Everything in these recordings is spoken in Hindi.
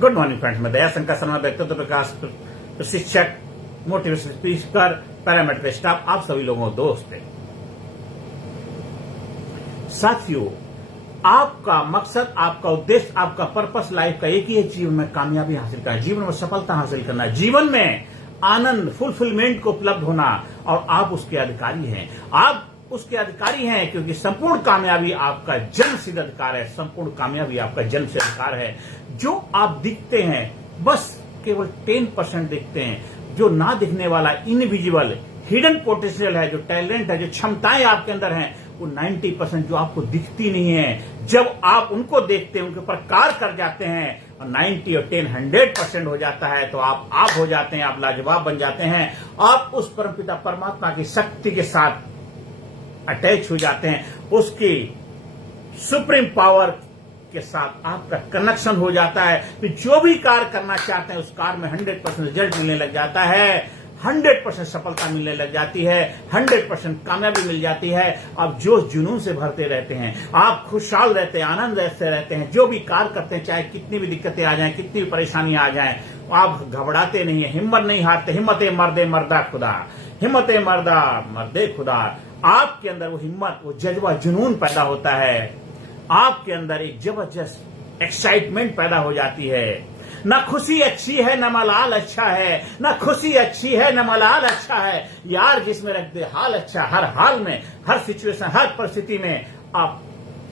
गुड मॉर्निंग फ्रेंड्स, मैं दयाशंकर शर्मा, व्यक्तित्व विकास प्रशिक्षक, मोटिवेशन स्पीकर, पैरामेट्रिक स्टाफ, आप सभी लोगों को दोस्त है। साथियों, आपका मकसद, आपका उद्देश्य, आपका पर्पस लाइफ का एक ही है, जीवन में कामयाबी हासिल करना, जीवन में सफलता हासिल करना, जीवन में आनंद, फुलफिलमेंट को उपलब्ध होना, और आप उसके अधिकारी हैं। आप उसके अधिकारी हैं क्योंकि संपूर्ण कामयाबी आपका जन्म सिद्ध अधिकार है। संपूर्ण कामयाबी आपका जन्म सिद्ध अधिकार है। जो आप दिखते हैं बस केवल 10% दिखते हैं। जो ना दिखने वाला इनविजिबल हिडन पोटेंशियल है, जो टैलेंट है, जो क्षमताएं आपके अंदर हैं, वो 90% जो आपको दिखती नहीं है, जब आप उनको देखते हैं, उनके ऊपर कार्य कर जाते हैं और 90 और 10 100% हो जाता है, तो आप हो जाते हैं, आप लाजवाब बन जाते हैं। आप उस परमपिता परमात्मा की शक्ति के साथ अटैच हो जाते हैं, उसकी सुप्रीम पावर के साथ आपका कनेक्शन हो जाता है। तो जो भी कार्य करना चाहते हैं उस कार्य में 100% रिजल्ट मिलने लग जाता है, 100% सफलता मिलने लग जाती है, 100% कामयाबी मिल जाती है। आप जोश जुनून से भरते रहते हैं, आप खुशहाल रहते हैं, आनंद से रहते हैं। जो भी कार्य करते हैं, चाहे कितनी भी दिक्कतें आ जाएं, कितनी भी परेशानियां आ जाएं, आप घबराते नहीं है, हिम्मत नहीं हारते। हिम्मत मर्दे मर्दा खुदा, हिम्मत मर्दा मर्दे खुदा। आपके अंदर वो हिम्मत, वो जज्बा, जुनून पैदा होता है। आपके अंदर एक जबरदस्त एक्साइटमेंट पैदा हो जाती है। ना खुशी अच्छी है, न मलाल अच्छा है, ना खुशी अच्छी है, न मलाल अच्छा है। यार जिसमें रख दे हाल अच्छा, हर हाल में, हर सिचुएशन, हर परिस्थिति में आप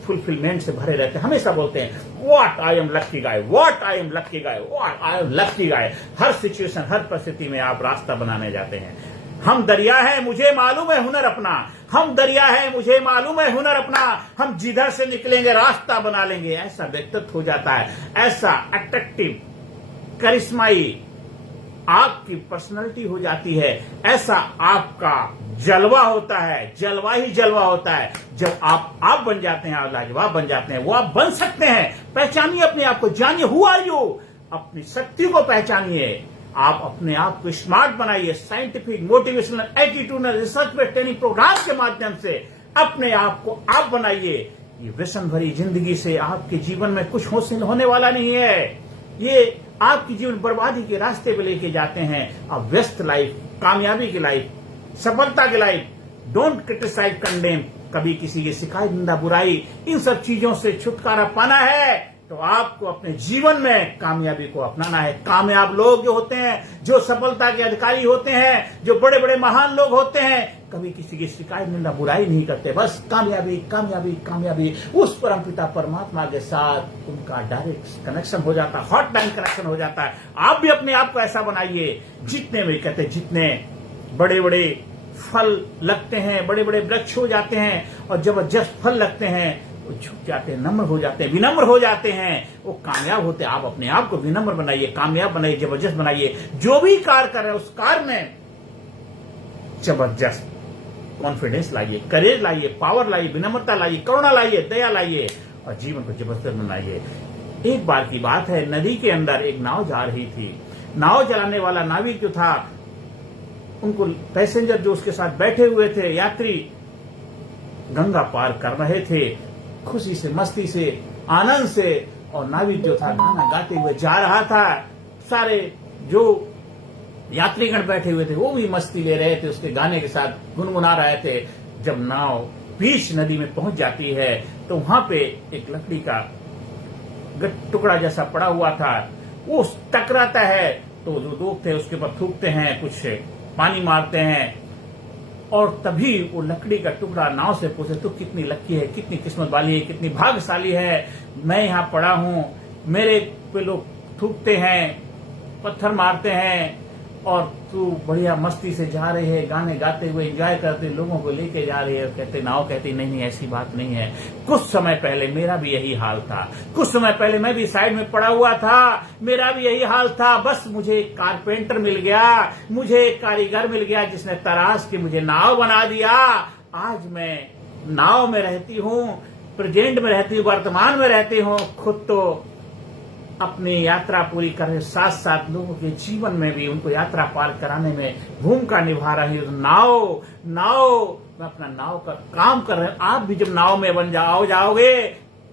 फुलफिलमेंट से भरे रहते हैं। हमेशा बोलते हैं what I am lucky guy, what I am lucky guy, what I am lucky guy. हर सिचुएशन, हर परिस्थिति में आप रास्ता बनाने जाते हैं। हम दरिया है, मुझे मालूम है हुनर अपना। हम दरिया है, मुझे मालूम है हुनर अपना। हम जिधर से निकलेंगे रास्ता बना लेंगे। ऐसा व्यक्तित्व हो जाता है, ऐसा अट्रैक्टिव, करिश्माई आपकी पर्सनैलिटी हो जाती है, ऐसा आपका जलवा होता है, जलवा ही जलवा होता है। जब आप बन जाते हैं, आप लाजवाब बन जाते हैं। वो आप बन सकते हैं। पहचानिए अपने आप को, जानिए हु आर यू, अपनी शक्ति को पहचानिए। आप अपने आप को स्मार्ट बनाइए। साइंटिफिक, मोटिवेशनल, एटीट्यूडनल, रिसर्च पे ट्रेनिंग प्रोग्राम के माध्यम से अपने आप को आप बनाइए। ये व्यसन भरी जिंदगी से आपके जीवन में कुछ हासिल होने वाला नहीं है। ये आपकी जीवन बर्बादी के रास्ते पे लेके जाते हैं। अब व्यस्त लाइफ, कामयाबी की लाइफ, सफलता की लाइफ, डोंट क्रिटिसाइज, कंडेम, कभी किसी की शिकायत, निंदा, बुराई, इन सब चीजों से छुटकारा पाना है तो आपको अपने जीवन में कामयाबी को अपनाना है। कामयाब लोग जो होते हैं, जो सफलता के अधिकारी होते हैं, जो बड़े बड़े महान लोग होते हैं, कभी किसी की शिकायत, निंदा, बुराई नहीं करते। बस कामयाबी, कामयाबी, कामयाबी। उस परमपिता परमात्मा के साथ उनका डायरेक्ट कनेक्शन हो जाता है, हॉटलाइन कनेक्शन हो जाता है। आप भी अपने आप को ऐसा बनाइए। जितने में कहते हैं, जितने बड़े बड़े फल लगते हैं, बड़े बड़े वृक्ष हो जाते हैं और जबरदस्त फल लगते हैं, वो झुक जाते हैं, नम्र हो जाते हैं, विनम्र हो जाते हैं, वो कामयाब होते हैं। आप अपने आप को विनम्र बनाइए, कामयाब बनाइए, जबरदस्त बनाइए। जो भी कार्य कर रहे हैं उस कार्य में जबरदस्त कॉन्फिडेंस लाइए, करेज लाइए, पावर लाइए, विनम्रता लाइए, करुणा लाइए, दया लाइए और जीवन को जबरदस्त बनाइए। एक बार की बात है, नदी के अंदर एक नाव जा रही थी। नाव चलाने वाला नाविक जो था, उनको पैसेंजर जो उसके साथ बैठे हुए थे, यात्री, गंगा पार कर रहे थे खुशी से, मस्ती से, आनंद से। और नाविक जो था गाना गाते हुए जा रहा था। सारे जो यात्रीगण बैठे हुए थे वो भी मस्ती ले रहे थे, उसके गाने के साथ गुनगुना रहे थे। जब नाव बीच नदी में पहुंच जाती है तो वहां पे एक लकड़ी का टुकड़ा जैसा पड़ा हुआ था, वो टकराता है तो जो लोग थे उसके ऊपर थूकते हैं, कुछ पानी मारते हैं और तभी वो लकड़ी का टुकड़ा नाव से पूछे, तू कितनी लकी है, कितनी किस्मत वाली है, कितनी भाग्यशाली है, मैं यहाँ पड़ा हूँ, मेरे पे लोग थूकते हैं, पत्थर मारते हैं और तू बढ़िया मस्ती से जा रही है, गाने गाते हुए एंजॉय करते लोगों को लेके जा रही है। कहते नाव कहती नहीं ऐसी बात नहीं है, कुछ समय पहले मेरा भी यही हाल था, कुछ समय पहले मैं भी साइड में पड़ा हुआ था, मेरा भी यही हाल था। बस मुझे एक कारपेंटर मिल गया, मुझे एक कारीगर मिल गया जिसने तराश के मुझे नाव बना दिया। आज मैं नाव में रहती हूँ, प्रेजेंट में रहती हूँ, वर्तमान में रहती हूँ। खुद तो अपनी यात्रा पूरी कर रहे, साथ साथ लोगों के जीवन में भी उनको यात्रा पार कराने में भूमिका निभा रही हूँ। नाव मैं अपना नाव का काम कर रहे हैं। आप भी जब नाव में बन जाओगे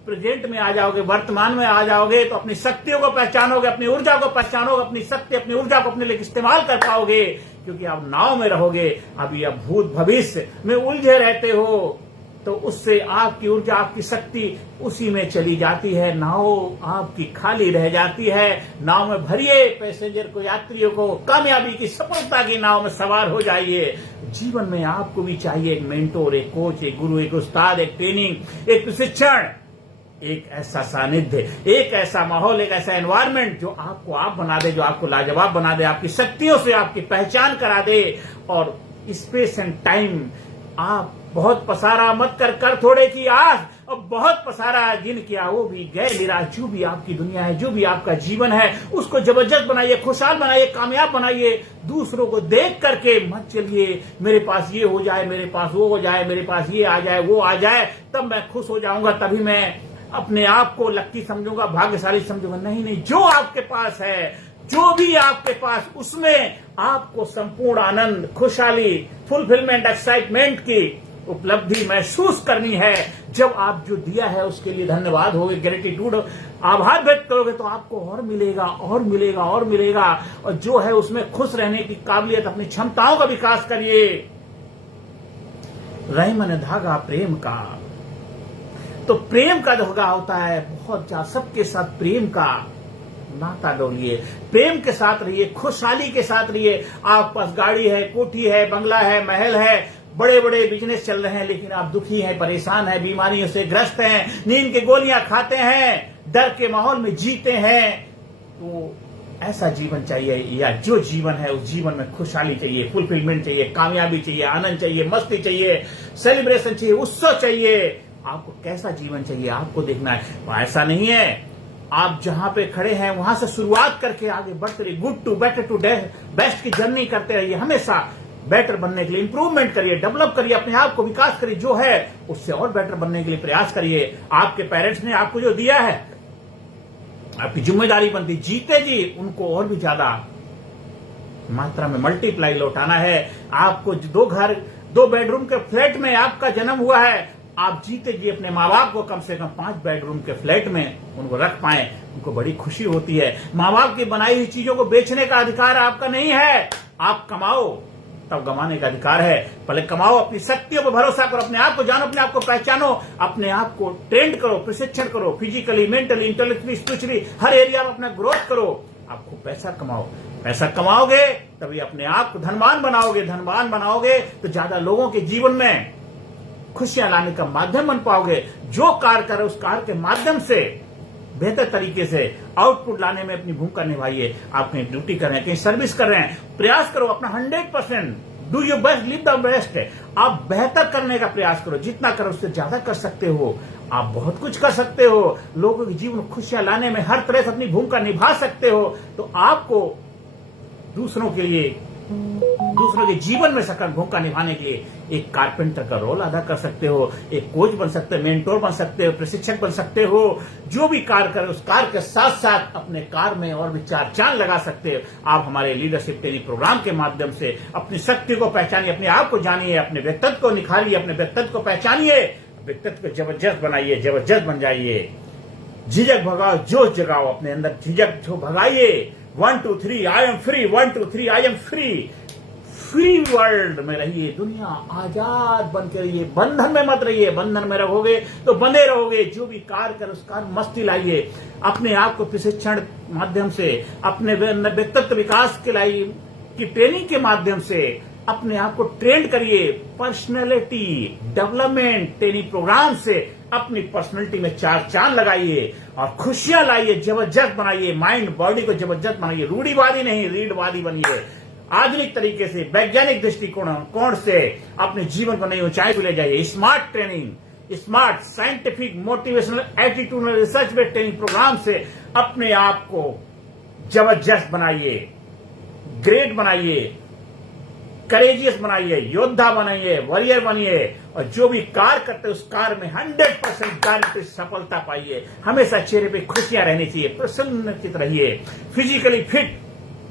प्रेजेंट में आ जाओगे, वर्तमान में आ जाओगे, तो अपनी शक्तियों को पहचानोगे, अपनी ऊर्जा को पहचानोगे, अपनी शक्ति अपनी ऊर्जा को अपने लिए इस्तेमाल कर पाओगे, क्योंकि आप नाव में रहोगे। अभी आप भूत भविष्य में उलझे रहते हो, तो उससे आपकी ऊर्जा आपकी शक्ति उसी में चली जाती है, नाव आपकी खाली रह जाती है। नाव में भरिए पैसेंजर को, यात्रियों को, कामयाबी की सफलता की नाव में सवार हो जाइए। जीवन में आपको भी चाहिए एक मेंटोर, एक कोच, एक गुरु, एक उस्ताद, एक ट्रेनिंग, एक प्रशिक्षण, एक ऐसा सानिध्य, एक ऐसा माहौल, एक ऐसा एनवायरनमेंट जो आपको आप बना दे, जो आपको लाजवाब बना दे, आपकी शक्तियों से आपकी पहचान करा दे। और स्पेस एंड टाइम आप बहुत पसारा मत कर थोड़े की आस, और बहुत पसारा जिन किया वो भी गैर निराश। जो भी आपकी दुनिया है, जो भी आपका जीवन है, उसको जबरदस्त बनाइए, खुशहाल बनाइए, कामयाब बनाइए। दूसरों को देख करके मत चलिए, मेरे पास ये हो जाए, मेरे पास वो हो जाए, मेरे पास ये आ जाए, वो आ जाए, तब मैं खुश हो जाऊंगा, तभी मैं अपने आप को लक्की समझूंगा, भाग्यशाली समझूंगा। नहीं नहीं, जो आपके पास है, जो भी आपके पास, उसमें आपको संपूर्ण आनंद, खुशहाली, फुलफिलमेंट, एक्साइटमेंट की उपलब्धि महसूस करनी है। जब आप जो दिया है उसके लिए धन्यवाद होगे, ग्रेटिट्यूड, आभार व्यक्त करोगे, तो आपको और मिलेगा और मिलेगा और मिलेगा। और जो है उसमें खुश रहने की काबिलियत, अपनी क्षमताओं का विकास करिए। रहीमन धागा प्रेम का, तो प्रेम का धागा होता है बहुत ज्यादा, सबके साथ प्रेम का नाता डोलिए, प्रेम के साथ रहिए, खुशहाली के साथ रहिए। आपके पास गाड़ी है, कोठी है, बंगला है, महल है, बड़े बड़े बिजनेस चल रहे हैं, लेकिन आप दुखी हैं, परेशान हैं, बीमारियों से ग्रस्त हैं, नींद की गोलियां खाते हैं, डर के माहौल में जीते हैं, तो ऐसा जीवन चाहिए? या जो जीवन है उस जीवन में खुशहाली चाहिए, फुलफिलमेंट चाहिए, कामयाबी चाहिए, आनंद चाहिए, मस्ती चाहिए, सेलिब्रेशन चाहिए, उत्सव चाहिए? आपको कैसा जीवन चाहिए, आपको देखना है। ऐसा नहीं है, आप जहां पे खड़े हैं वहां से शुरुआत करके आगे बढ़ते रहिए। Good to better to best की जर्नी करते रहिए, हमेशा बेटर बनने के लिए इंप्रूवमेंट करिए, डेवलप करिए, अपने आप को विकास करिए, जो है उससे और बेटर बनने के लिए प्रयास करिए। आपके पेरेंट्स ने आपको जो दिया है, आपकी जिम्मेदारी बनती, जीते जी उनको और भी ज्यादा मात्रा में मल्टीप्लाई लौटाना है। आपको दो बेडरूम के फ्लैट में आपका जन्म हुआ है, आप जीते जी अपने माँ बाप को कम से कम 5 बेडरूम के फ्लैट में उनको रख पाए, उनको बड़ी खुशी होती है। माँ बाप की बनाई हुई चीजों को बेचने का अधिकार आपका नहीं है। आप कमाओ तब गंवाने का अधिकार है। पहले कमाओ, अपनी शक्तियों पर भरोसा करो, अपने आप को जानो, अपने आप को पहचानो, अपने आप को ट्रेंड करो, प्रशिक्षण करो, फिजिकली, मेंटली, इंटेलेक्चुअली, स्पिरिचुअली, हर एरिया में अपना ग्रोथ करो। आपको पैसा कमाओ, पैसा कमाओगे तभी अपने आप को धनवान बनाओगे, धनवान बनाओगे तो ज्यादा लोगों के जीवन में खुशियां लाने का माध्यम बन पाओगे। जो कार्य करे उस कार्य के माध्यम से बेहतर तरीके से आउटपुट लाने में अपनी भूमिका निभाइए। आप कहीं ड्यूटी कर रहे हैं, कहीं सर्विस कर रहे हैं, प्रयास करो अपना 100%, do your best, live the best. आप बेहतर करने का प्रयास करो, जितना करो उससे ज्यादा कर सकते हो। आप बहुत कुछ कर सकते हो, लोगों के जीवन में खुशियां लाने में हर तरह से अपनी भूमिका निभा सकते हो। तो आपको दूसरों के जीवन में सकल भूमिका निभाने के लिए एक कारपेंटर का रोल अदा कर सकते हो, एक कोच बन सकते हो, मेंटोर बन सकते हो, प्रशिक्षक बन सकते हो। जो भी कार्य करे उस कार्य के साथ साथ अपने कार्य में और भी 4 चांद लगा सकते हो। आप हमारे लीडरशिप ट्रेनिंग प्रोग्राम के माध्यम से अपनी शक्ति को पहचानिए, अपने आप को जानिए, अपने व्यक्तित्व को निखारिए, अपने व्यक्तित्व को पहचानिए, व्यक्तित्व को जबरदस्त बनाइए, जबरदस्त बन जाइए। झिझक भगाओ, जोश जगाओ, अपने अंदर झिझक जो भगाइए। 1 2 3 I am free, 1 2 3 I am free. Free world में रहिए, दुनिया आजाद बन के रहिए, बंधन में मत रहिए। बंधन में रहोगे तो बंधे रहोगे। जो भी कार्य कर उस कार्य मस्ती लाइए, अपने आप को प्रशिक्षण माध्यम से, अपने व्यक्तित्व विकास के लाइए की ट्रेनिंग के माध्यम से अपने आप को ट्रेंड करिए। पर्सनैलिटी डेवलपमेंट ट्रेनिंग प्रोग्राम से अपनी पर्सनैलिटी में 4 चांद लगाइए और खुशियां लाइए, जबरदस्त बनाइए, माइंड बॉडी को जबरदस्त बनाइए। रूढ़िवादी नहीं, रीढ़वादी बनिए। आधुनिक तरीके से, वैज्ञानिक दृष्टिकोण से अपने जीवन को नई ऊंचाई पर ले जाइए। Smart training, smart scientific motivational attitudinal research based training programme से अपने आप को जबरदस्त बनाइए, ग्रेट बनाइए, करेजियस बनाइए, योद्धा बनाइए, वॉरियर बनिए। और जो भी कार्य करते उस कार्य में 100% गारंटी सफलता पाइए। हमेशा चेहरे पे खुशियां रहनी चाहिए, प्रसन्नचित रहिए। फिजिकली फिट,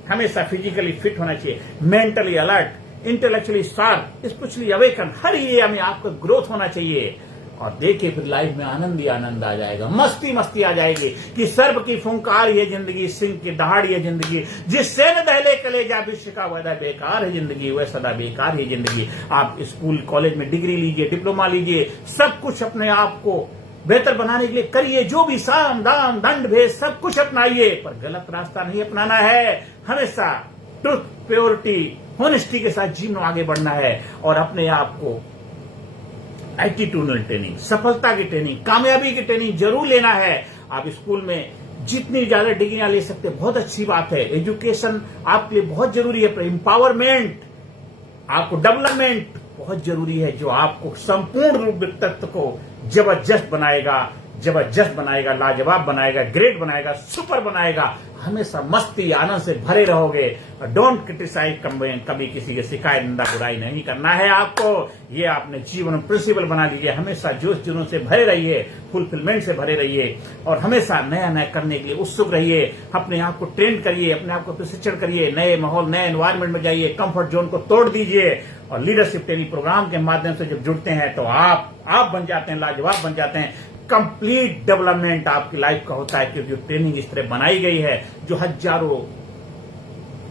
हमेशा फिजिकली फिट होना चाहिए, mentally alert, intellectually sharp, spiritually awaken, हर एरिया में आपका ग्रोथ होना चाहिए। और देखिए फिर लाइफ में आनंद ही आनंद आ जाएगा, मस्ती मस्ती आ जाएगी कि सर्प की फुंकार ये जिंदगी, सिंह की दहाड़ ये जिंदगी, जिससे न दहले कलेजा विश्व का वादा बेकार है जिंदगी, वह सदा बेकार है जिंदगी। आप स्कूल कॉलेज में डिग्री लीजिए, डिप्लोमा लीजिए, सब कुछ अपने आप को बेहतर बनाने के लिए करिए, जो भी साम दाम दंड भेद सब कुछ अपनाइए, पर गलत रास्ता नहीं अपनाना है। हमेशा ट्रुथ, प्योरिटी, होनेस्टी के साथ जीवन आगे बढ़ना है और अपने आप को एटीट्यूडल ट्रेनिंग, सफलता की ट्रेनिंग, कामयाबी की ट्रेनिंग जरूर लेना है। आप स्कूल में जितनी ज्यादा डिग्रियां ले सकते हैं बहुत अच्छी बात है। एजुकेशन आपके लिए बहुत जरूरी है, पर एम्पावरमेंट, आपको डेवलपमेंट बहुत जरूरी है, जो आपको संपूर्ण रूप व्यक्तित्व को जबरदस्त बनाएगा, लाजवाब बनाएगा, ग्रेट बनाएगा, सुपर बनाएगा। हमेशा मस्ती आनंद से भरे रहोगे। डोंट क्रिटिसाइज, कभी किसी की शिकायत निंदा बुराई नहीं करना है आपको। ये आपने जीवन प्रिंसिपल बना लीजिए। हमेशा जोश जुनून से भरे रहिए, फुलफिलमेंट से भरे रहिए और हमेशा नया नया करने के लिए उत्सुक रहिए। अपने आप को ट्रेन करिए, अपने आप को प्रशिक्षण करिए, नए माहौल, नए एनवायरमेंट में जाइए, कंफर्ट जोन को तोड़ दीजिए और लीडरशिप ट्रेनिंग प्रोग्राम के माध्यम से जब जुड़ते हैं तो आप बन जाते हैं, लाजवाब बन जाते हैं। कंप्लीट डेवलपमेंट आपकी लाइफ का होता है, क्योंकि ट्रेनिंग इस तरह बनाई गई है जो हजारों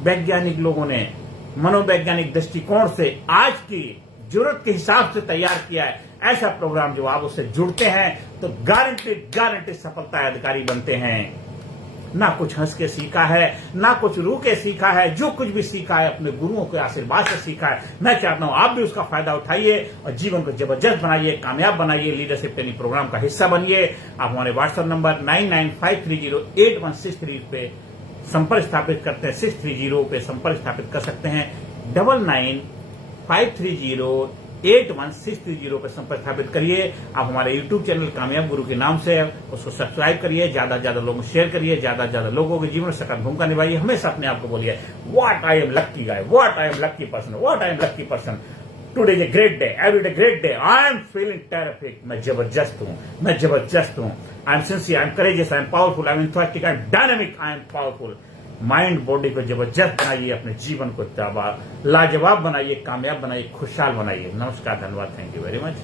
वैज्ञानिक लोगों ने मनोवैज्ञानिक दृष्टिकोण से आज की जरूरत के हिसाब से तैयार किया है। ऐसा प्रोग्राम जो आप उससे जुड़ते हैं तो गारंटेड सफलता अधिकारी बनते हैं। ना कुछ हंस के सीखा है, ना कुछ रू के सीखा है, जो कुछ भी सीखा है अपने गुरुओं के आशीर्वाद से सीखा है। मैं चाहता हूं आप भी उसका फायदा उठाइए और जीवन को जबरदस्त बनाइए, कामयाब बनाइए, लीडरशिप ट्रेनिंग प्रोग्राम का हिस्सा बनिए। आप हमारे व्हाट्सएप नंबर 99530816 पे संपर्क स्थापित करते हैं, 630 पे संपर्क स्थापित कर सकते हैं, 9953081630 पे संपर्क स्थापित करिए। आप हमारे YouTube चैनल कामयाब गुरु के नाम से उसको सब्सक्राइब करिए, ज्यादा से ज्यादा लोगों को शेयर करिए, ज्यादा से ज्यादा लोगों के जीवन में सकारात्मक भूमिका निभाइए। हमेशा अपने आप को बोलिए, what I M lucky guy, what I M lucky person, what I M lucky person, today is a great day, every day great day, I am feeling terrific, मैं जबरदस्त हूं, I am sincere, I am courageous, I am powerful, I am enthusiastic, I am dynamic, I am powerful. Mind body को जबरदस्त बनाइए, अपने जीवन को लाजवाब बनाइए, कामयाब बनाइए, खुशहाल बनाइए। नमस्कार, धन्यवाद, थैंक यू वेरी मच।